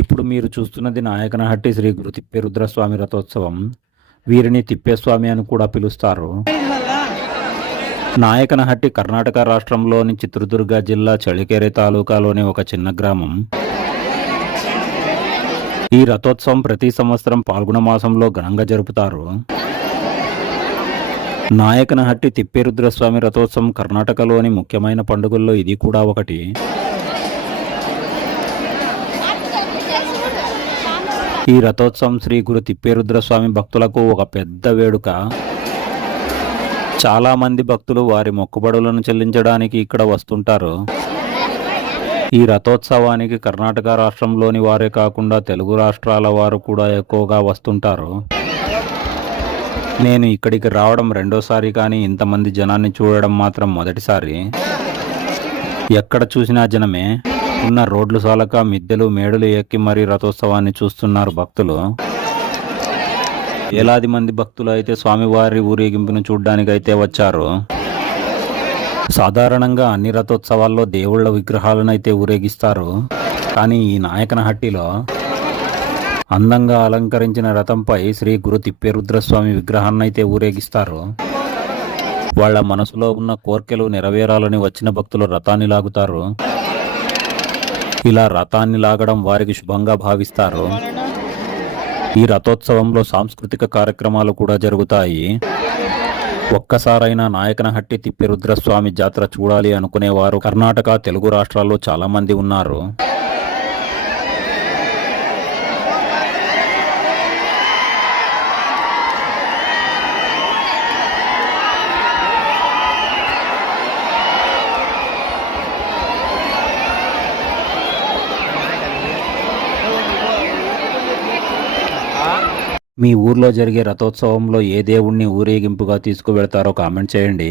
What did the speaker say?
ఇప్పుడు మీరు చూస్తున్నది నాయకనహట్టి శ్రీ గురు తిప్పేరుద్రస్వామి రథోత్సవం. వీరిని తిప్పేస్వామి అని కూడా పిలుస్తారు. నాయకనహట్టి కర్ణాటక రాష్ట్రంలోని చిత్రదుర్గ జిల్లా చళికెరే తాలూకాలోని ఒక చిన్న గ్రామం. ఈ రథోత్సవం ప్రతి సంవత్సరం పాల్గొన మాసంలో ఘనంగా జరుపుతారు. నాయకనహట్టి తిప్పేరుద్రస్వామి రథోత్సవం కర్ణాటకలోని ముఖ్యమైన పండుగల్లో ఇది కూడా ఒకటి. ఈ రథోత్సవం శ్రీ గురు తిప్పేరుద్రస్వామి భక్తులకు ఒక పెద్ద వేడుక. చాలా మంది భక్తులు వారి మొక్కుబడులను చెల్లించడానికి ఇక్కడ వస్తుంటారు. ఈ రథోత్సవానికి కర్ణాటక రాష్ట్రంలోని వారే కాకుండా తెలుగు రాష్ట్రాల వారు కూడా ఎక్కువగా వస్తుంటారు. నేను ఇక్కడికి రావడం రెండోసారి, కానీ ఇంతమంది జనాన్ని చూడడం మాత్రం మొదటిసారి. ఎక్కడ చూసినా జనమే. ఉన్న రోడ్లు సాలక మిద్దెలు మేడులు ఎక్కి మరీ రథోత్సవాన్ని చూస్తున్నారు భక్తులు. వేలాది మంది భక్తులు అయితే స్వామివారి ఊరేగింపును చూడ్డానికైతే వచ్చారు. సాధారణంగా అన్ని రథోత్సవాల్లో దేవుళ్ళ విగ్రహాలను అయితే ఊరేగిస్తారు. కానీ ఈ నాయకనహట్టిలో అందంగా అలంకరించిన రథంపై శ్రీ గురు తిప్పేరుద్రస్వామి విగ్రహాన్ని అయితే ఊరేగిస్తారు. వాళ్ళ మనసులో ఉన్న కోర్కెలు నెరవేరాలని వచ్చిన భక్తులు రథాన్ని లాగుతారు. ఇలా రథాన్ని లాగడం వారికి శుభంగా భావిస్తారు. ఈ రథోత్సవంలో సాంస్కృతిక కార్యక్రమాలు కూడా జరుగుతాయి. ఒక్కసారైనా నాయకనహట్టి తిప్పేరుద్రస్వామి జాతర చూడాలి అనుకునేవారు కర్ణాటక, తెలుగు రాష్ట్రాల్లో చాలా మంది ఉన్నారు. మీ ఊర్లో జరిగే రథోత్సవంలో ఏ దేవుణ్ణి ఊరేగింపుగా తీసుకువెళ్తారో కామెంట్ చేయండి.